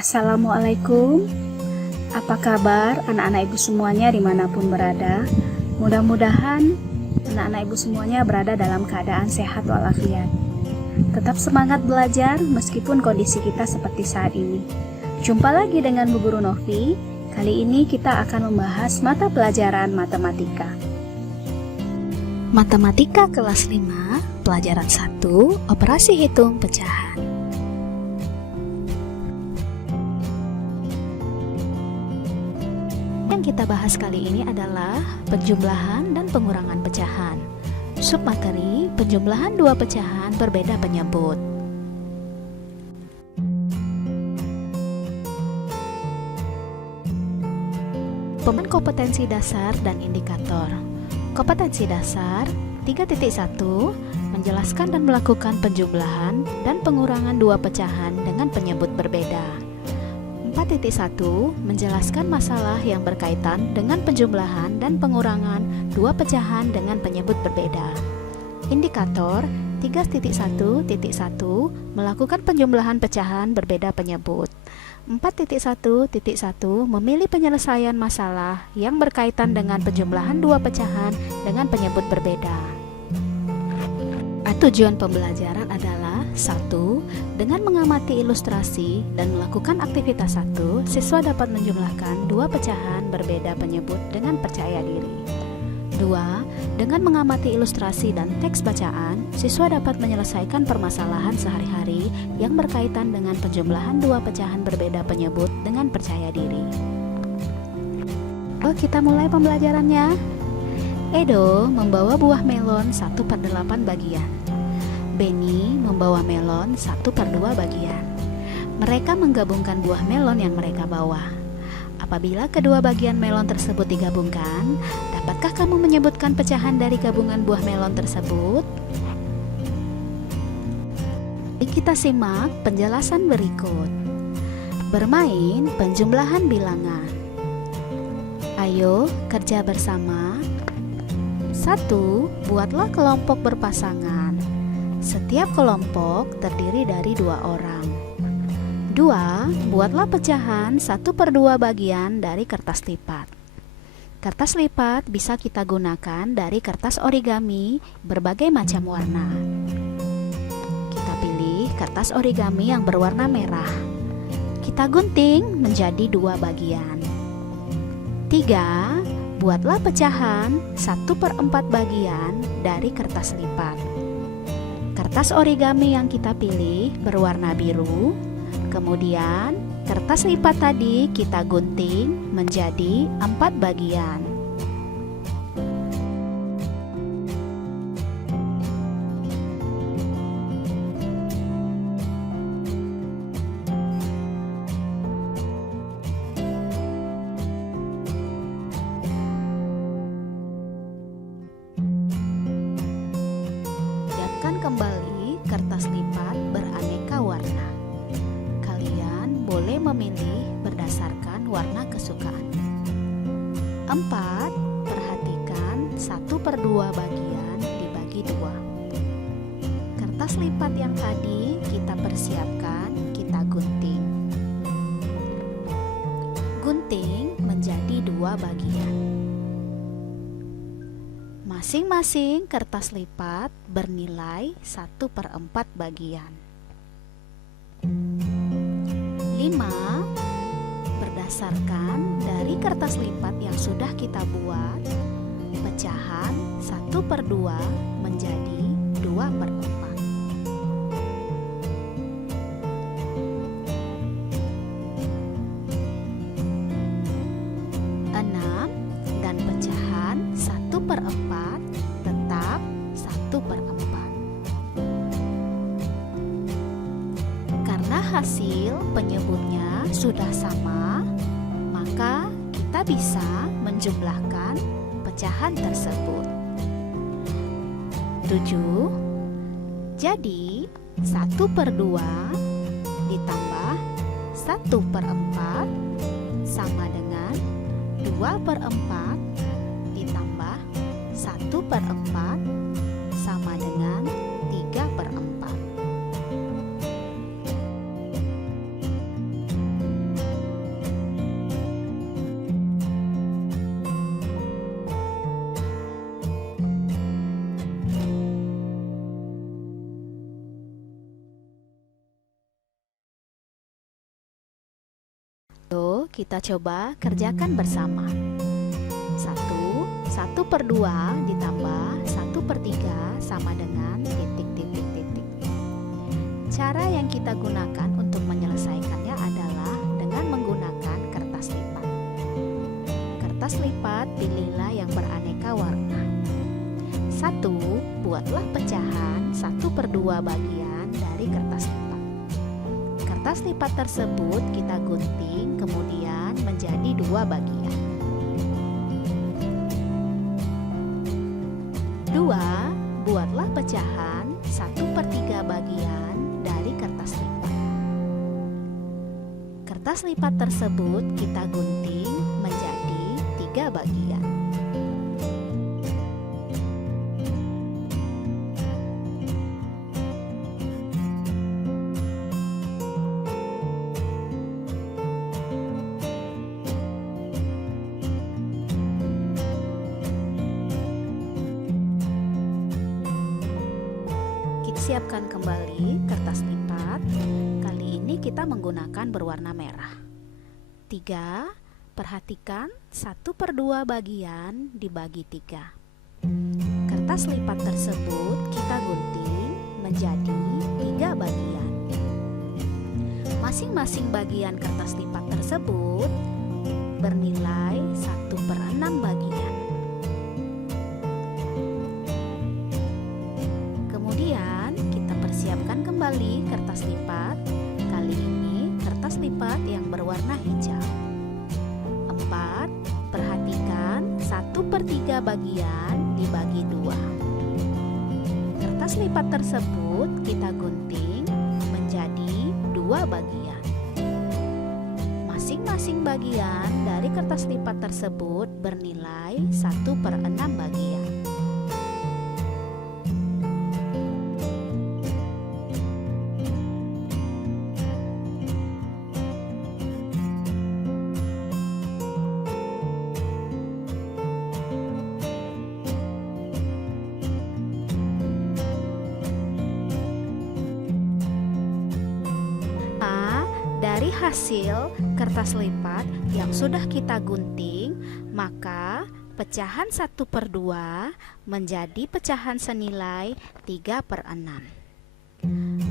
Assalamualaikum. Apa kabar anak-anak ibu semuanya dimanapun berada? Mudah-mudahan anak-anak ibu semuanya berada dalam keadaan sehat walafiat. Tetap semangat belajar meskipun kondisi kita seperti saat ini. Jumpa lagi dengan Bu Guru Novi. Kali ini kita akan membahas mata pelajaran matematika. Matematika kelas 5, pelajaran 1, operasi hitung pecahan. Yang kita bahas kali ini adalah penjumlahan dan pengurangan pecahan. Submateri, penjumlahan dua pecahan berbeda penyebut. Pemahaman kompetensi dasar dan indikator. Kompetensi dasar 3.1 menjelaskan dan melakukan penjumlahan dan pengurangan dua pecahan dengan penyebut berbeda. 4.1 menjelaskan masalah yang berkaitan dengan penjumlahan dan pengurangan dua pecahan dengan penyebut berbeda. Indikator 3.1.1 melakukan penjumlahan pecahan berbeda penyebut. 4.1.1 memilih penyelesaian masalah yang berkaitan dengan penjumlahan dua pecahan dengan penyebut berbeda. Tujuan pembelajaran adalah 1. Dengan mengamati ilustrasi dan melakukan aktivitas 1, siswa dapat menjumlahkan dua pecahan berbeda penyebut dengan percaya diri. 2. Dengan mengamati ilustrasi dan teks bacaan, siswa dapat menyelesaikan permasalahan sehari-hari yang berkaitan dengan penjumlahan dua pecahan berbeda penyebut dengan percaya diri. Kita mulai pembelajarannya. Edo membawa buah melon 1/8 bagian. Benny membawa melon 1/2 bagian. Mereka menggabungkan buah melon yang mereka bawa. Apabila kedua bagian melon tersebut digabungkan, dapatkah kamu menyebutkan pecahan dari gabungan buah melon tersebut? Kita simak penjelasan berikut. Bermain penjumlahan bilangan. Ayo kerja bersama. 1. Buatlah kelompok berpasangan. Setiap kelompok terdiri dari 2 orang. 2. Buatlah pecahan 1/2 bagian dari kertas lipat. Kertas lipat bisa kita gunakan dari kertas origami berbagai macam warna. Kita pilih kertas origami yang berwarna merah. Kita gunting menjadi 2 bagian. 3. Buatlah pecahan 1/4 bagian dari kertas lipat. Kertas origami yang kita pilih berwarna biru. Kemudian kertas lipat tadi kita gunting menjadi 4 bagian. Kembali kertas lipat beraneka warna. Kalian boleh memilih berdasarkan warna kesukaan. 4. Perhatikan 1/2 bagian dibagi 2. Kertas lipat yang tadi kita persiapkan, kita gunting. Gunting menjadi 2 bagian. Masing-masing kertas lipat bernilai 1/4 bagian. 5. Berdasarkan dari kertas lipat yang sudah kita buat, pecahan 1/2 menjadi 2/4. 6. Dan pecahan 1/4 tetap 1/4. Karena hasil penyebutnya sudah sama, maka kita bisa menjumlahkan pecahan tersebut. 7. Jadi 1/2 ditambah 1/4 sama dengan 2/4 ditambah 1/4 sama dengan 3/4. kita coba kerjakan bersama. 1/2 ditambah 1/3 sama dengan titik. Cara yang kita gunakan untuk menyelesaikannya adalah dengan menggunakan kertas lipat. Kertas lipat pilihlah yang beraneka warna. 1. Buatlah pecahan 1/2 bagian dari kertas lipat. Kertas lipat tersebut kita gunting kemudian menjadi 2 bagian. 2. Buatlah pecahan 1/3 bagian dari kertas lipat. Kertas lipat tersebut kita gunting menjadi 3 bagian. Siapkan kembali kertas lipat. Kali ini kita menggunakan berwarna merah. 3. Perhatikan 1/2 bagian dibagi 3. Kertas lipat tersebut kita gunting menjadi 3 bagian. Masing-masing bagian kertas lipat tersebut bernilai 1/6 bagian. Siapkan kembali kertas lipat. Kali ini kertas lipat yang berwarna hijau. 4. Perhatikan 1/3 bagian dibagi 2. Kertas lipat tersebut kita gunting menjadi 2 bagian. Masing-masing bagian dari kertas lipat tersebut bernilai 1/6 bagian. Dari hasil kertas lipat yang sudah kita gunting, maka pecahan 1/2 menjadi pecahan senilai 3/6.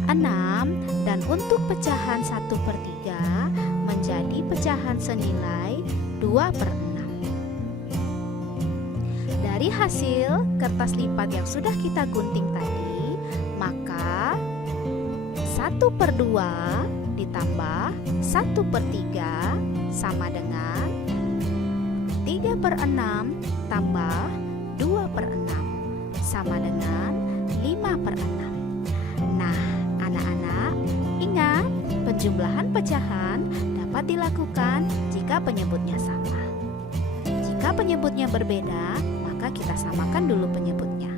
6 dan untuk pecahan 1/3 menjadi pecahan senilai 2/6. Dari hasil kertas lipat yang sudah kita gunting tadi, maka 1/2 ditambah 1/3 sama dengan 3/6 tambah 2/6 sama dengan 5/6. Nah, anak-anak, ingat penjumlahan pecahan dapat dilakukan jika penyebutnya sama. Jika penyebutnya berbeda, maka kita samakan dulu penyebutnya.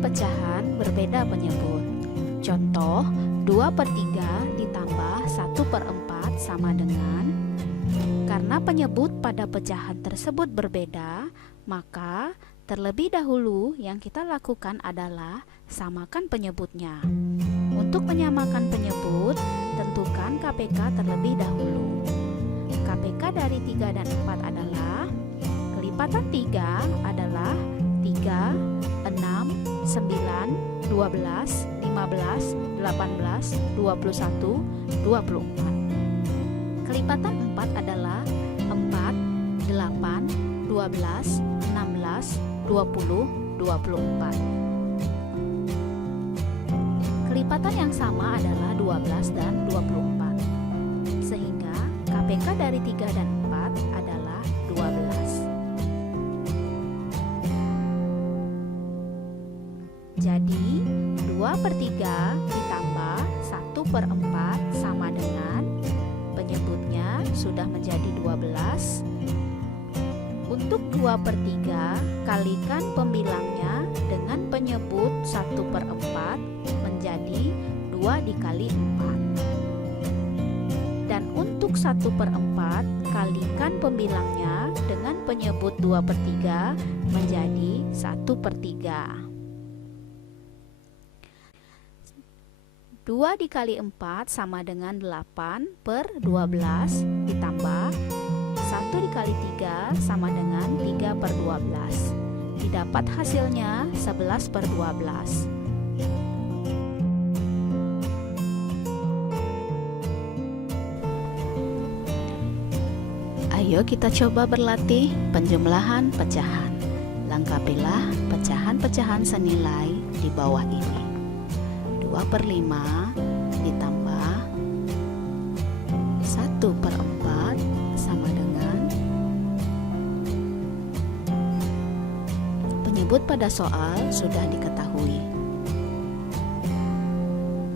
Pecahan berbeda penyebut. Contoh, 2/3 ditambah 1/4 sama dengan. Karena penyebut pada pecahan tersebut berbeda, maka terlebih dahulu yang kita lakukan adalah samakan penyebutnya. Untuk menyamakan penyebut, tentukan KPK terlebih dahulu. KPK dari 3 dan 4 adalah kelipatan 3 adalah 3, 6, 9, 12, 15, 18, 21, 24. Kelipatan 4 adalah 4, 8, 12, 16, 20, 24. Kelipatan yang sama adalah 12 dan 24. Sehingga KPK dari 3 dan 4 adalah 12. Jadi 2/3 ditambah 1/4 sama dengan, penyebutnya sudah menjadi 12. Untuk 2/3 kalikan pembilangnya dengan penyebut 1/4 menjadi 2 dikali 4. Dan untuk 1/4, kalikan pembilangnya dengan penyebut 2/3 menjadi 1/3. 2 dikali 4 sama dengan 8/12 ditambah 1 dikali 3 sama dengan 3/12. Didapat hasilnya 11/12. Ayo kita coba berlatih penjumlahan pecahan. Lengkapilah pecahan-pecahan senilai di bawah ini. 2/5 ditambah 1/4 sama dengan, penyebut pada soal sudah diketahui.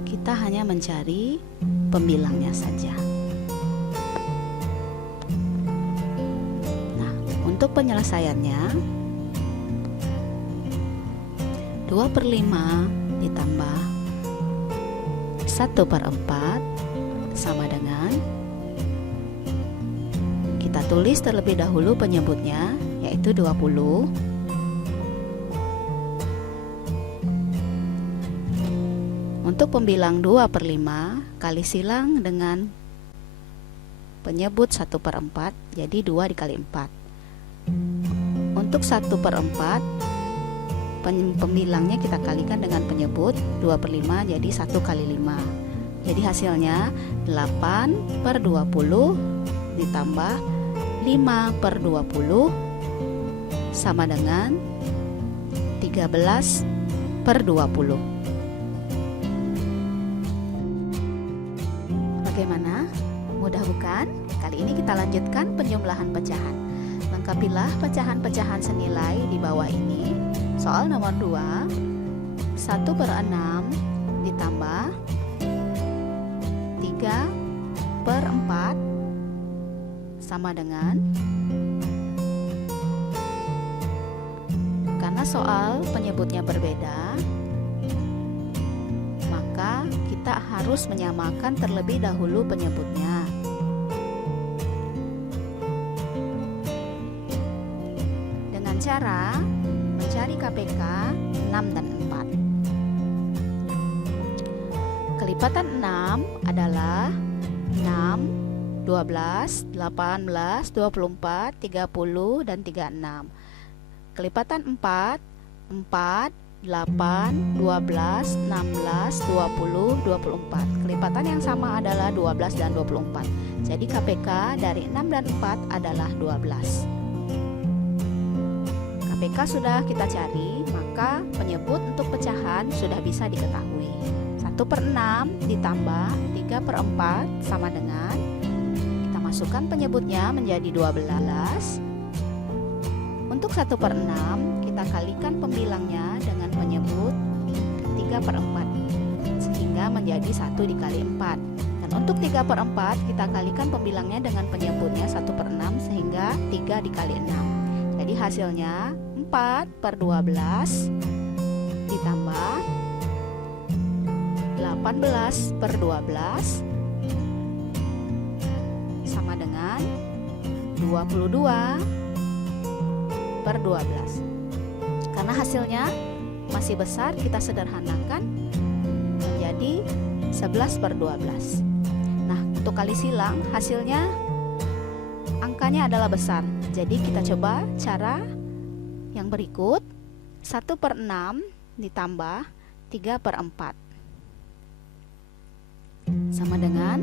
Kita hanya mencari pembilangnya saja. Nah, untuk penyelesaiannya 2/5 ditambah 1/4 sama dengan, kita tulis terlebih dahulu penyebutnya, yaitu 20. Untuk pembilang 2/5 kali silang dengan penyebut 1/4, jadi 2 dikali 4. Untuk 1/4, pembilangnya kita kalikan dengan penyebut 2/5, jadi 1 kali 5. Jadi hasilnya 8/20 ditambah 5/20 sama dengan 13/20. Bagaimana? Mudah bukan? Kali ini kita lanjutkan penjumlahan pecahan. Lengkapilah pecahan-pecahan senilai di bawah ini. Soal nomor 2, 1/6 ditambah 3/4 sama dengan, karena soal penyebutnya berbeda, maka kita harus menyamakan terlebih dahulu penyebutnya. Dengan cara mencari KPK 6 dan 4. Kelipatan 6 adalah 6, 12, 18, 24, 30, dan 36. Kelipatan 4, 4, 8, 12, 16, 20, 24. Kelipatan yang sama adalah 12 dan 24. Jadi KPK dari 6 dan 4 adalah 12. KPK sudah kita cari, maka penyebut untuk pecahan sudah bisa diketahui. 1/6 ditambah 3/4 sama dengan, kita masukkan penyebutnya menjadi 12. Untuk 1/6 kita kalikan pembilangnya dengan penyebut 3/4 sehingga menjadi 1 dikali 4. Dan untuk 3/4 kita kalikan pembilangnya dengan penyebutnya 1/6 sehingga 3 dikali 6. Jadi hasilnya 4/12 ditambah 18/12 sama dengan 22/12. Karena hasilnya masih besar, kita sederhanakan menjadi 11/12. Nah, untuk kali silang hasilnya angkanya adalah besar. Jadi kita coba cara yang berikut. 1/6 ditambah 3/4 sama dengan,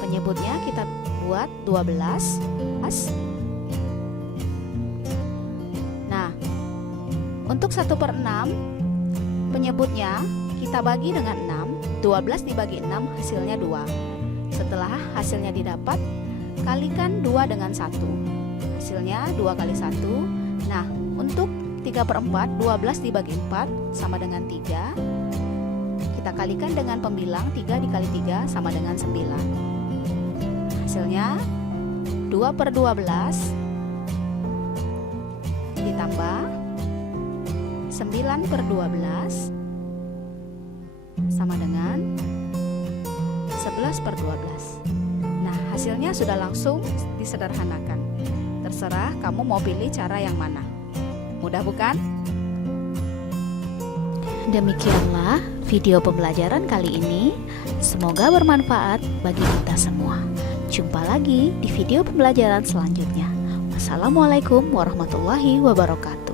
penyebutnya kita buat 12. Nah, untuk 1/6 penyebutnya kita bagi dengan 6. 12 dibagi 6 hasilnya 2. Setelah hasilnya didapat, kalikan 2 dengan 1. Hasilnya 2 kali 1. Nah, untuk 3/4, 12 dibagi 4 sama dengan 3. Kita kalikan dengan pembilang 3 dikali 3 sama dengan 9. Hasilnya 2/12 ditambah 9/12 sama dengan 11/12. Nah, hasilnya sudah langsung disederhanakan. Terserah kamu mau pilih cara yang mana. Mudah bukan? Demikianlah video pembelajaran kali ini. Semoga bermanfaat bagi kita semua. Jumpa lagi di video pembelajaran selanjutnya. Wassalamualaikum warahmatullahi wabarakatuh.